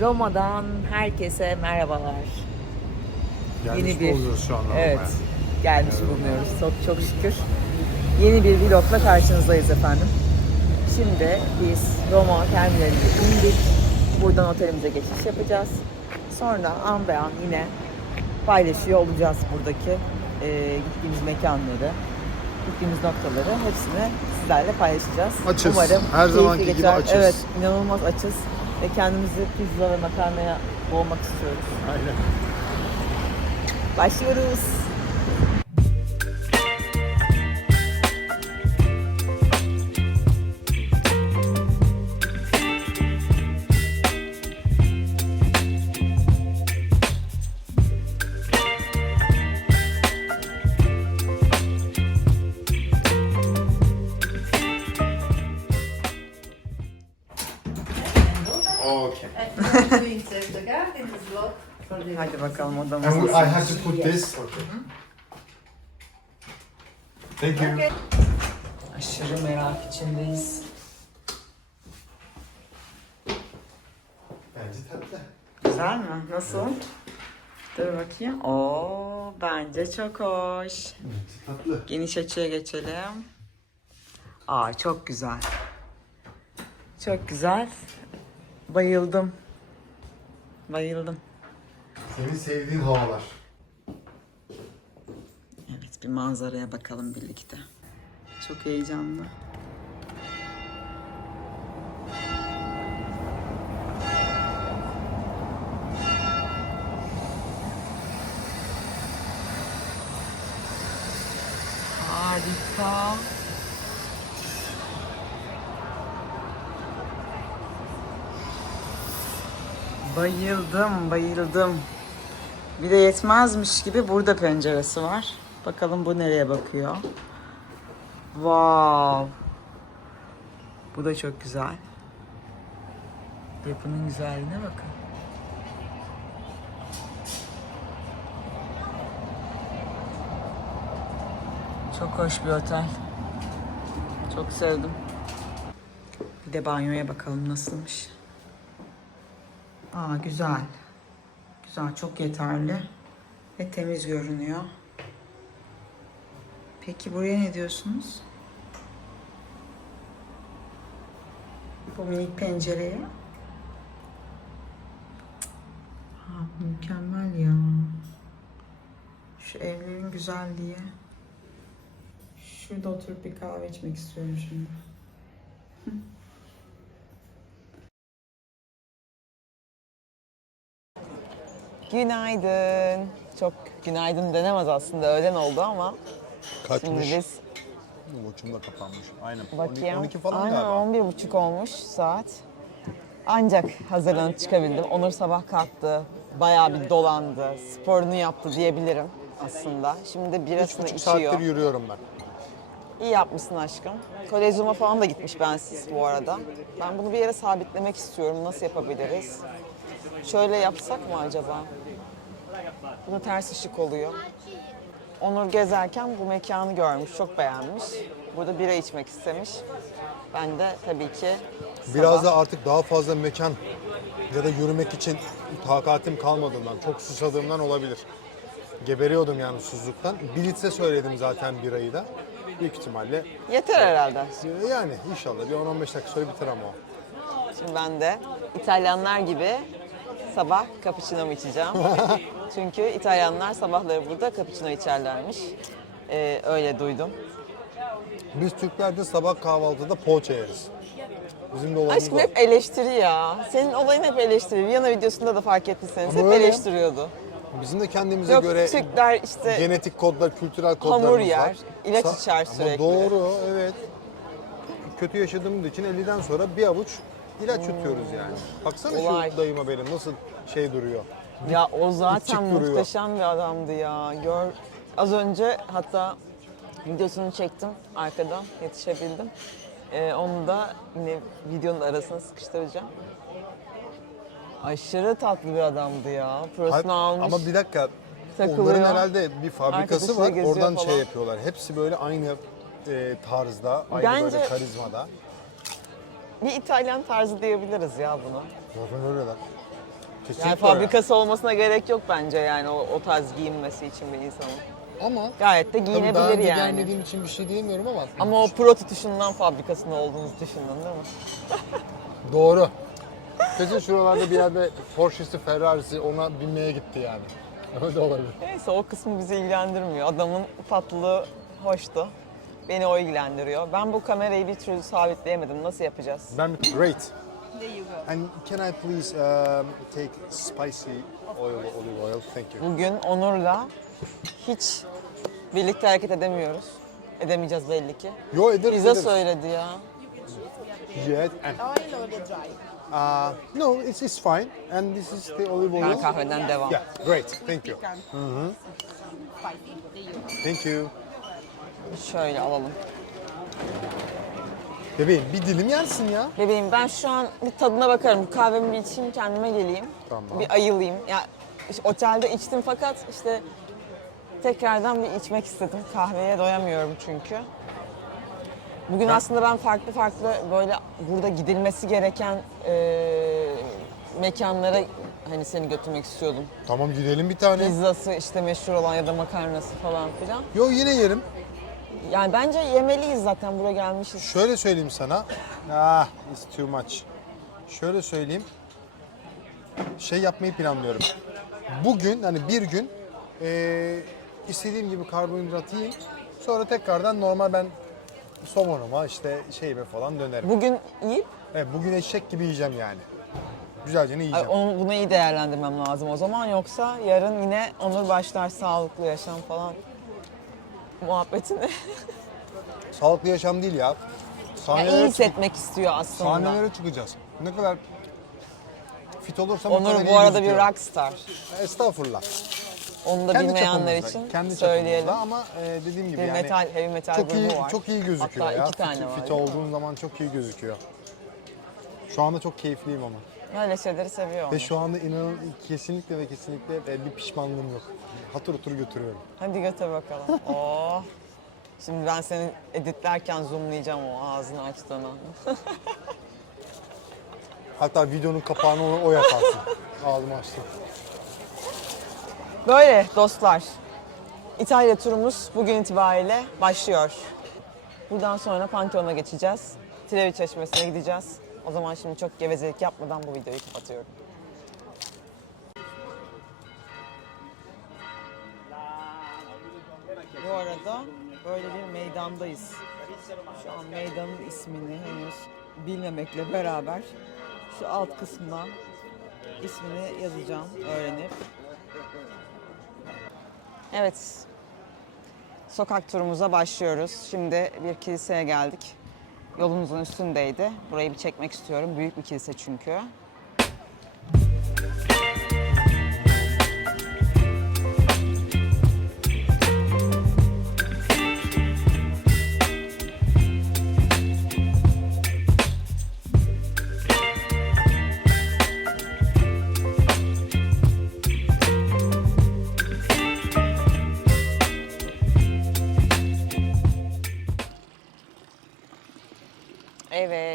Roma'dan herkese merhabalar. Gelmiş Yeni bir oluyoruz şu Evet. Roma'ya. Gelmiş bulunuyoruz. Çok çok şükür. Yeni bir vlogla karşınızdayız efendim. Şimdi biz Roma terminaline indik. Buradan otelimize geçiş yapacağız. Sonra an be an yine paylaşıyor olacağız buradaki e, gittiğimiz mekanları, gittiğimiz noktaları hepsini sizlerle paylaşacağız. Açız. Umarım Her zamanki gibi geçer. açız. Evet, inanılmaz açız ve kendimizi pizza ve makarnaya boğmak istiyoruz. Aynen. Başlıyoruz. Bakalım And we- I have to put this. Okay. Thank you. Aşırı merak içindeyiz. Bence tatlı. Güzel mi? Nasıl? Dur bakayım. Oo, bence çok hoş. Bence tatlı. Geniş açıya geçelim. Aa, çok güzel. Çok güzel. Bayıldım. Bayıldım. Senin sevdiğin havalar. Evet, bir manzaraya bakalım birlikte. Çok heyecanlı. Harika. Bayıldım, bayıldım. Bir de yetmezmiş gibi burada penceresi var. Bakalım bu nereye bakıyor. Wow. Bu da çok güzel. Yapının güzelliğine bakın. Çok hoş bir otel. Çok sevdim. Bir de banyoya bakalım nasılmış. Aa güzel. Güzel, çok yeterli ve temiz görünüyor. Peki buraya ne diyorsunuz? Bu minik pencereye. Ha, mükemmel ya. Şu evlerin güzelliği. Şurada oturup bir kahve içmek istiyorum şimdi. Günaydın. Çok günaydın denemez aslında öğlen oldu ama şimdi biz Watch'um da kapanmış. Aynen. bakayım. 12 falan Aynen galiba. 11 buçuk olmuş saat. Ancak hazırlanıp çıkabildim. Onur sabah kalktı. Bayağı bir dolandı. Sporunu yaptı diyebilirim aslında. Şimdi de birasını 3,5 içiyor. saattir yürüyorum ben. İyi yapmışsın aşkım. Kolezyuma falan da gitmiş bensiz bu arada. Ben bunu bir yere sabitlemek istiyorum. Nasıl yapabiliriz? Şöyle yapsak mı acaba? Bunu ters ışık oluyor. Onur gezerken bu mekanı görmüş, çok beğenmiş. Burada bira içmek istemiş. Ben de tabii ki Biraz sabah- da artık daha fazla mekan ya da yürümek için takatim kalmadığından, çok susadığımdan olabilir. Geberiyordum yani susuzluktan. Bir litre söyledim zaten birayı da. Büyük ihtimalle yeter herhalde. yani inşallah bir 10-15 dakika sonra biter ama o. Şimdi ben de İtalyanlar gibi sabah cappuccino mu içeceğim. Çünkü İtalyanlar sabahları burada cappuccino içerlermiş. Ee, öyle duydum. Biz Türkler de sabah kahvaltıda poğaça yeriz. Bizim de olayımız Aşkım o. hep eleştiri ya. Senin olayın hep eleştiri. Viyana videosunda da fark ettiyseniz Ama hep öyle. eleştiriyordu. Bizim de kendimize Yok göre Türkler işte genetik kodlar, kültürel kodlarımız hamur var. yer, ilaç Sa- içer Ama sürekli. doğru, evet. Kötü yaşadığımız için 50'den sonra bir avuç ilaç yutuyoruz yani. Baksana. Olay. şu dayıma benim nasıl şey duruyor. Ya o zaten duruyor. muhteşem bir adamdı ya. Gör az önce hatta videosunu çektim arkadan yetişebildim. Ee, onu da yine videonun arasına sıkıştıracağım. Aşırı tatlı bir adamdı ya. Hayır, almış. Ama bir dakika takılıyor. Onların herhalde bir fabrikası Arkadaşıyla var. geziyor Oradan falan. şey yapıyorlar. Hepsi böyle aynı e, tarzda, aynı Bence- böyle karizmada. Bir İtalyan tarzı diyebiliriz ya buna. Zaten öyleler. Kesinlikle Yani öyle. fabrikası olmasına gerek yok bence yani o, o tarz giyinmesi için bir insanın. Ama Gayet de tabii daha giyinebilir önce yani. gelmediğim için bir şey diyemiyorum ama. Ama o pro tutuşundan fabrikasında olduğunuzu düşündün değil mi? Doğru. Kesin şuralarda bir yerde Porsche'si, Ferrari'si ona binmeye gitti yani. Öyle olabilir. Neyse o kısmı bizi ilgilendirmiyor. Adamın tatlılığı hoştu. Beni o ilgilendiriyor. Ben bu kamerayı bir türlü sabitleyemedim. Nasıl yapacağız? Ben great. And can I please um, take spicy oil, olive oil? Thank you. Bugün Onur'la hiç birlikte hareket edemiyoruz. Edemeyeceğiz belli ki. Yo ederiz Pizza ederiz. söyledi ya. Yeah, and, Oil or the dry? uh, no, it's, it's fine. And this is the olive oil. Ben kahveden devam. Yeah, great. Thank you. Spicy. There you go. Thank you. Şöyle alalım. Bebeğim bir dilim yersin ya. Bebeğim ben şu an bir tadına bakarım. Kahvemi bir içeyim kendime geleyim. Tamam. Bir ayılayım. Ya işte otelde içtim fakat işte tekrardan bir içmek istedim. Kahveye doyamıyorum çünkü. Bugün aslında ben farklı farklı böyle burada gidilmesi gereken e, mekanlara hani seni götürmek istiyordum. Tamam gidelim bir tane. Pizzası işte meşhur olan ya da makarnası falan filan. Yo yine yerim. Yani bence yemeliyiz zaten buraya gelmişiz. Şöyle söyleyeyim sana. Ah, it's too much. Şöyle söyleyeyim. Şey yapmayı planlıyorum. Bugün hani bir gün eee, istediğim gibi karbonhidrat yiyeyim. Sonra tekrardan normal ben somonuma işte şeyime falan dönerim. Bugün yiyip Evet, bugün eşek gibi yiyeceğim yani. Güzelce ne Ay, yiyeceğim. onu, bunu iyi değerlendirmem lazım o zaman yoksa yarın yine Onur başlar sağlıklı yaşam falan muhabbetini. Sağlıklı yaşam değil ya. Yani iyi Sahnelere, hissetmek istiyor aslında. sahnelere çıkacağız. Ne kadar fit olursam o kadar Onur iyi bu arada bir gözüküyorum. rockstar. Estağfurullah. Onu da Kendi bilmeyenler çapımızda, için kendi söyleyelim. çapımızda ama e, dediğim gibi Bir yani metal, heavy metal çok iyi var. çok iyi gözüküyor Hatta ya. iki tane fit, var. fit olduğun zaman çok iyi gözüküyor. Şu anda çok keyifliyim ama. Böyle şeyleri seviyor Ve şu anda inanın kesinlikle ve kesinlikle e, bir pişmanlığım yok. Hatır otur götürüyorum. Hadi götür bakalım. oh. Şimdi ben seni editlerken zoomlayacağım o ağzını açtığını. Hatta videonun kapağını o, o yaparsın. Ağzımı açtım. Böyle dostlar. İtalya turumuz bugün itibariyle başlıyor. Buradan sonra Pantheon'a geçeceğiz. Trevi Çeşmesi'ne gideceğiz. O zaman şimdi çok gevezelik yapmadan bu videoyu kapatıyorum. Bu arada böyle bir meydandayız. Şu an meydanın ismini henüz bilmemekle beraber şu alt kısmına ismini yazacağım öğrenip. Evet. Sokak turumuza başlıyoruz. Şimdi bir kiliseye geldik. Yolumuzun üstündeydi. Burayı bir çekmek istiyorum. Büyük bir kilise çünkü.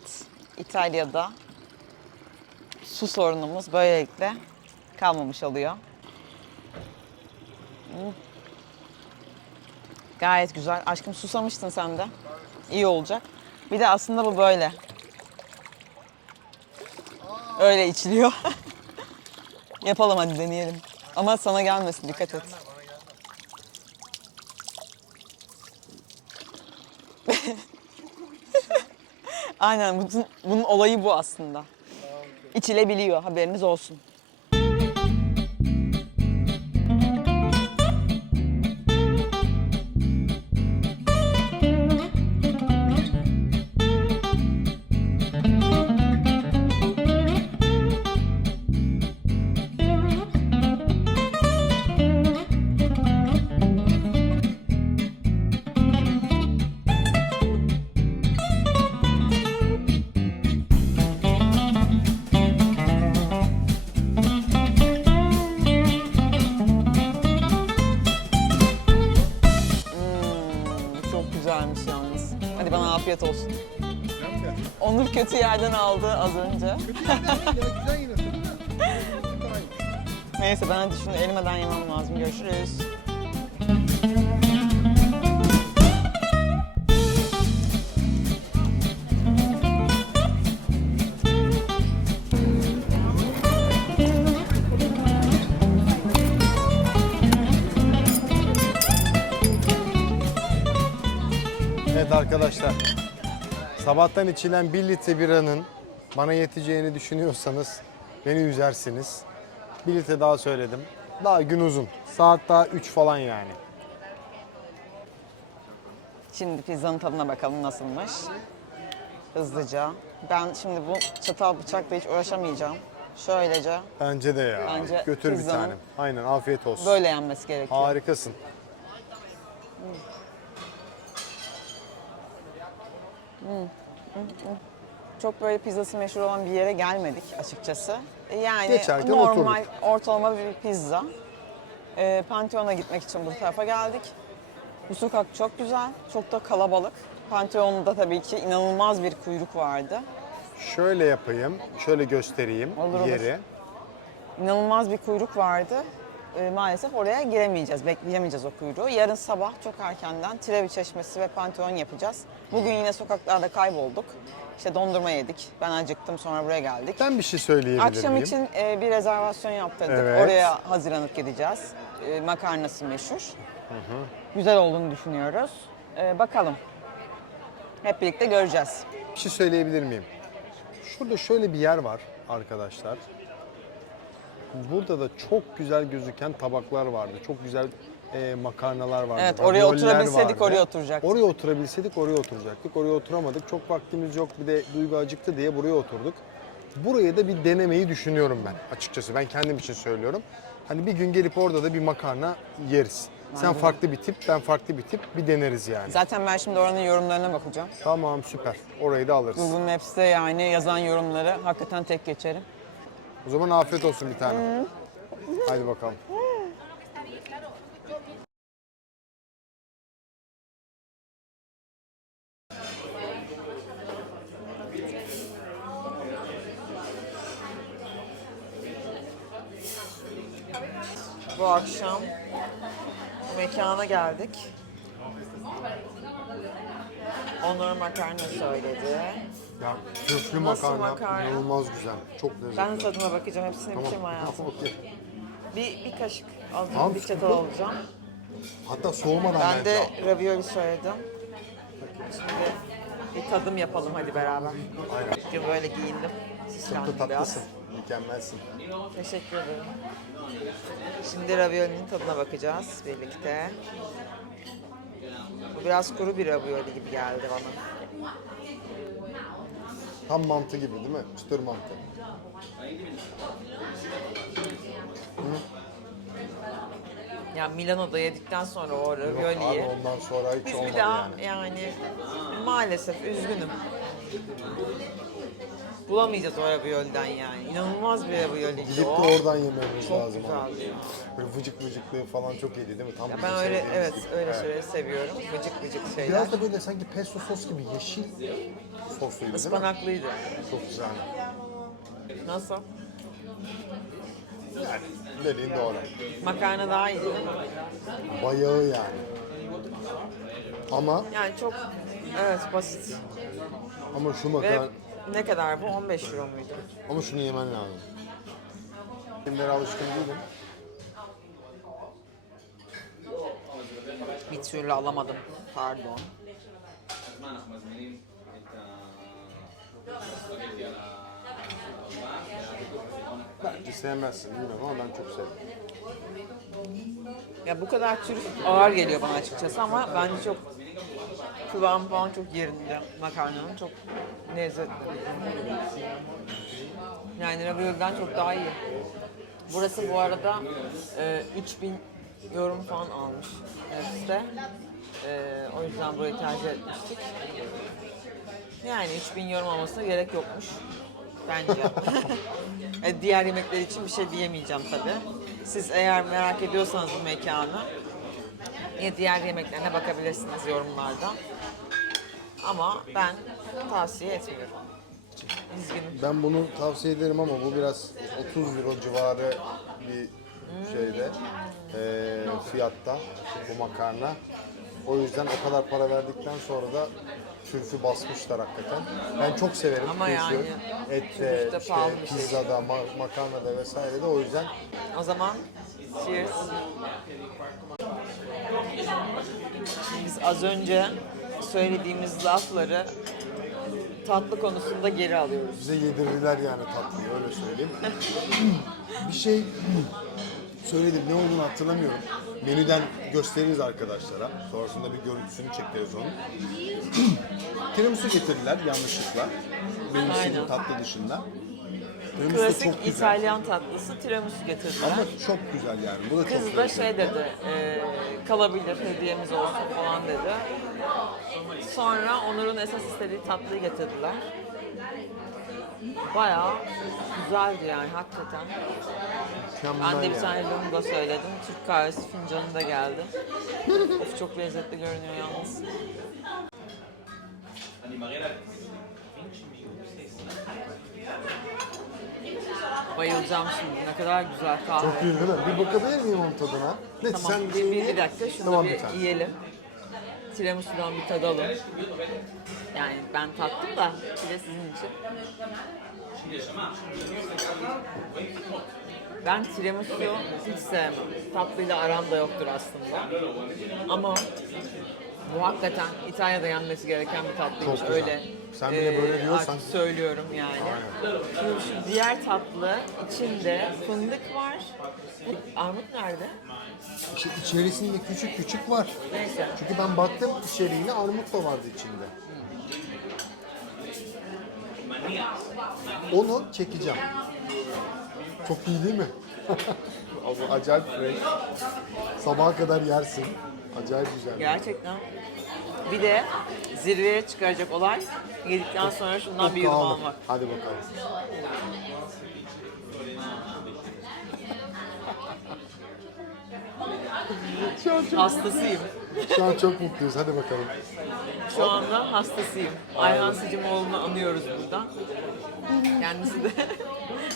Evet, İtalya'da su sorunumuz böylelikle kalmamış oluyor. Gayet güzel. Aşkım susamıştın sen de. İyi olacak. Bir de aslında bu böyle. Öyle içiliyor. Yapalım hadi deneyelim. Ama sana gelmesin dikkat et. Aynen bütün, bunun olayı bu aslında. İçilebiliyor haberiniz olsun. Kötü yerden aldı az önce. güzel yine Neyse ben hadi şunu elimeden yemem lazım. Görüşürüz. Sabahtan içilen 1 litre biranın bana yeteceğini düşünüyorsanız beni üzersiniz. 1 litre daha söyledim. Daha gün uzun. Saat daha 3 falan yani. Şimdi pizzanın tadına bakalım nasılmış. Hızlıca. Ben şimdi bu çatal bıçakla hiç uğraşamayacağım. Şöylece Bence de ya. Bence Götür bir pizzanın tane. Aynen afiyet olsun. böyle yenmesi gerekiyor. Harikasın. Çok böyle pizzası meşhur olan bir yere gelmedik açıkçası. Yani Geçerken normal oturduk. ortalama bir pizza. E, Pantheon'a gitmek için bu tarafa geldik. Bu sokak çok güzel, çok da kalabalık. Pantheon'da tabii ki inanılmaz bir kuyruk vardı. Şöyle yapayım. Şöyle göstereyim Olur, olur. yeri. İnanılmaz bir kuyruk vardı. E, maalesef oraya giremeyeceğiz, bekleyemeyeceğiz o kuyruğu. Yarın sabah çok erkenden Trevi Çeşmesi ve Pantheon yapacağız. Bugün yine sokaklarda kaybolduk. İşte dondurma yedik. Ben acıktım sonra buraya geldik. Ben bir şey söyleyebilir Akşam miyim? için e, bir rezervasyon yaptırdık. Evet. Oraya hazırlanıp gideceğiz. E, makarnası meşhur. Güzel olduğunu düşünüyoruz. E, bakalım. Hep birlikte göreceğiz. Bir şey söyleyebilir miyim? Şurada şöyle bir yer var arkadaşlar. Burada da çok güzel gözüken tabaklar vardı. Çok güzel e, makarnalar vardı. Evet, oraya ravioller oturabilseydik vardı. oraya oturacaktık. Oraya oturabilseydik oraya oturacaktık. Oraya oturamadık. Çok vaktimiz yok. Bir de Duygu acıktı diye buraya oturduk. Buraya da bir denemeyi düşünüyorum ben açıkçası. Ben kendim için söylüyorum. Hani bir gün gelip orada da bir makarna yeriz. Sen farklı bir tip, ben farklı bir tip. Bir deneriz yani. Zaten ben şimdi oranın yorumlarına bakacağım. Tamam süper. Orayı da alırız. Google Maps'te yani yazan yorumları hakikaten tek geçerim. O zaman afiyet olsun bir tane. Haydi bakalım. Bu akşam mekana geldik. Onur makarna söyledi. Ya köflü Nasıl makarna, makarna? inanılmaz güzel. Çok lezzetli. Ben tadına bakacağım. Hepsini bitireyim hayatım. Tamam, okey. Bir, bir kaşık alacağım, Tamam, bir sıkıntı çatal yok. alacağım. Hatta soğumadan Ben de ravioli söyledim. Şimdi bir tadım yapalım hadi beraber. Aynen. Bugün böyle giyindim. Çok Süslendim da biraz. tatlısın. Mükemmelsin. Teşekkür ederim. Şimdi raviolinin tadına bakacağız birlikte. Bu biraz kuru bir ravioli gibi geldi bana. Tam mantı gibi değil mi? Çıtır mantı. Ya Milano'da yedikten sonra o Abi ravioliyi ondan sonra hiç biz olmadı bir daha yani. yani maalesef üzgünüm. Bulamayacağız o ravioliden yani. İnanılmaz bir ravioliydi Gidip de o. oradan yememiz Çok lazım. ama. güzeldi ya. Böyle vıcık vıcıklığı falan çok iyiydi değil mi? Tam Ya bizim ben öyle sevdiğimiz evet gibi. öyle şeyleri seviyorum. Vıcık vıcık şeyler. Biraz da böyle sanki pesto sos gibi yeşil sosluydu değil mi? Ispanaklıydı. Çok güzel. Nasıl? Yani dediğin doğru. Makarna daha iyi. Bayağı yani. Ama Yani çok evet basit. ama şu Ve makarna ne kadar bu? 15 euro muydu? Ama şunu yemen lazım. Kimlere alışkın değilim. Bir türlü alamadım. Pardon. Belki sevmezsin bilmiyorum ama ben çok sevdim. Ya bu kadar Türk ağır geliyor bana açıkçası ama bence çok kıvam falan çok yerinde makarnanın çok lezzetli. Yani ravioli'den çok daha iyi. Burası bu arada e, 3000 yorum falan almış Nefs'te. E, o yüzden burayı tercih etmiştik. Yani 3000 yorum almasına gerek yokmuş bence. E, Diğer yemekler için bir şey diyemeyeceğim tabii. Siz eğer merak ediyorsanız bu mekanı Yine diğer yemeklerine bakabilirsiniz yorumlarda. Ama ben tavsiye etmiyorum. Üzgünüm. Ben bunu tavsiye ederim ama bu biraz 30 euro civarı bir şeyde eee, fiyatta bu makarna. O yüzden o kadar para verdikten sonra da türfü basmışlar hakikaten. Ben çok severim Ama türfü. yani Ette, türfü de işte pahalı bir şey. pizzada, ma- makarnada vesaire de o yüzden O zaman cheers. Biz az önce söylediğimiz lafları tatlı konusunda geri alıyoruz. bize yedirdiler yani tatlıyı öyle söyleyeyim. bir şey söyledim ne olduğunu hatırlamıyorum. Menüden gösteririz arkadaşlara. Sonrasında bir görüntüsünü çekeriz onun. Tiramisu getirdiler yanlışlıkla. Benim istediğim tatlı dışında. Tiramisu Klasik çok güzel. İtalyan tatlısı tiramisu getirdiler. Ama çok güzel yani. Bu da çok Kız da güzel. şey dedi, e, kalabilir hediyemiz olsun falan dedi. Sonra Onur'un esas istediği tatlıyı getirdiler. Bayağı güzeldi yani hakikaten. Mükemmel Ben de bir yani. tane lunga söyledim. Türk kahvesi fincanı da geldi. of çok lezzetli görünüyor yalnız. Animarela, 20 Bayılacağım şimdi. Ne kadar güzel kahve. Çok iyi değil mi? Bir bakabilir miyim onun tadına? Ne Tamam, sen bir, şeyini bir, bir dakika şunu Tamam, bir lütfen. yiyelim. Tiramisu'dan bir tadalım. Yani ben tattım da bir de sizin için. Ben tiramisu hiç sevmem. Tatlıyla aram da yoktur aslında. Ama bu hakikaten İtalya'da yenmesi gereken bir tatlıymış. Çok güzel. Öyle. Sen bile böyle eee, diyorsan- artık söylüyorum yani. Şimdi şu diğer tatlı içinde fındık var. Armut nerede? İşte içerisinde küçük küçük var. Neyse. Çünkü ben baktım içeriğine armut da vardı içinde. Onu çekeceğim. Çok iyi değil mi? Acayip fresh. Sabaha kadar yersin. Acayip güzel. Gerçekten. Bir de zirveye çıkaracak olay yedikten sonra şundan bir yudum Pahalı. almak. Hadi bakalım. Hastasıyım. Şu an çok mutluyuz. Hadi bakalım. Şu anda hastasıyım. Ayhan Sicimoğlu'nu anıyoruz buradan. Kendisi de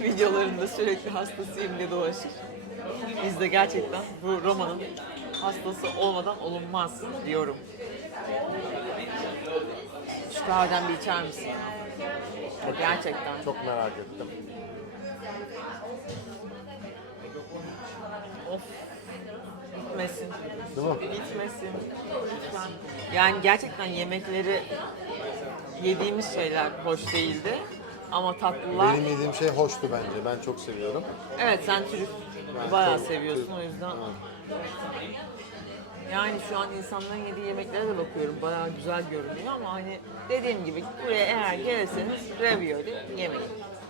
videolarında sürekli hastasıyım diye dolaşır. Biz de gerçekten bu romanın hastası olmadan olunmaz diyorum. Şu kahveden bir içer misin? Gerçekten. Çok merak ettim. Of. Bitmesin. Değil mi? Bitmesin. Lütfen. Yani gerçekten yemekleri yediğimiz şeyler hoş değildi. Ama tatlılar... Benim yediğim şey hoştu bence. Ben çok seviyorum. Evet sen trüf Ben bayağı çok- seviyorsun o yüzden. Yani şu an insanların yediği yemeklere de bakıyorum. Bayağı güzel görünüyor ama hani dediğim gibi buraya eğer gelirseniz ravioli yemeyin.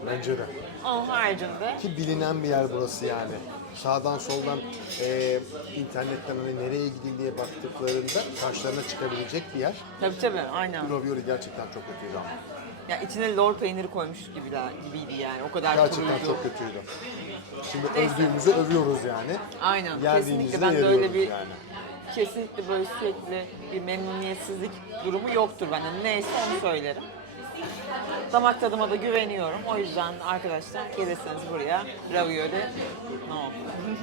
Bence de. Onun haricinde Ki bilinen bir yer burası yani. Sağdan soldan eee internetten hani nereye gideyim diye baktıklarında karşılarına çıkabilecek bir yer. tabii tabii aynen. Ravioli gerçekten çok kötüydü ama. Ya içine lor peyniri koymuş gibi gibiydi yani. O kadar Gerçekten kuruydu. çok kötüydü. Şimdi Neyse. övdüğümüzü övüyoruz yani. Aynen. Kesinlikle ben de yeriyoruz öyle bir yani. kesinlikle böyle sürekli bir memnuniyetsizlik durumu yoktur bende. Neyse onu söylerim. Damak tadıma da güveniyorum. O yüzden arkadaşlar gelirseniz buraya ravioli no.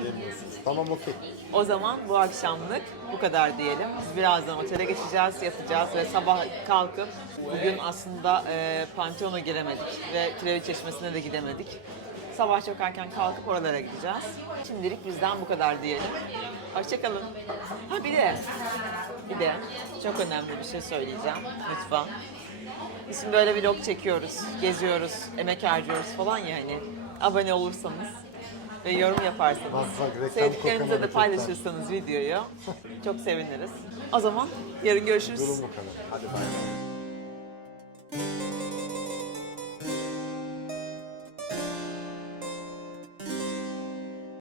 Yemiyorsunuz. Tamam okey. O zaman bu akşamlık bu kadar diyelim. Biz birazdan otele geçeceğiz, yatacağız ve sabah kalkıp bugün aslında e, Pantheon'a giremedik ve Trevi Çeşmesi'ne de gidemedik. Sabah çok erken kalkıp oralara gideceğiz. Şimdilik bizden bu kadar diyelim. Hoşçakalın. Ha bir de, bir de çok önemli bir şey söyleyeceğim lütfen. Biz şimdi böyle vlog çekiyoruz, geziyoruz, emek harcıyoruz falan ya hani. Abone olursanız ve yorum yaparsanız, bak, de paylaşırsanız videoyu çok seviniriz. O zaman yarın görüşürüz. Durun bakalım. Hadi bay bay.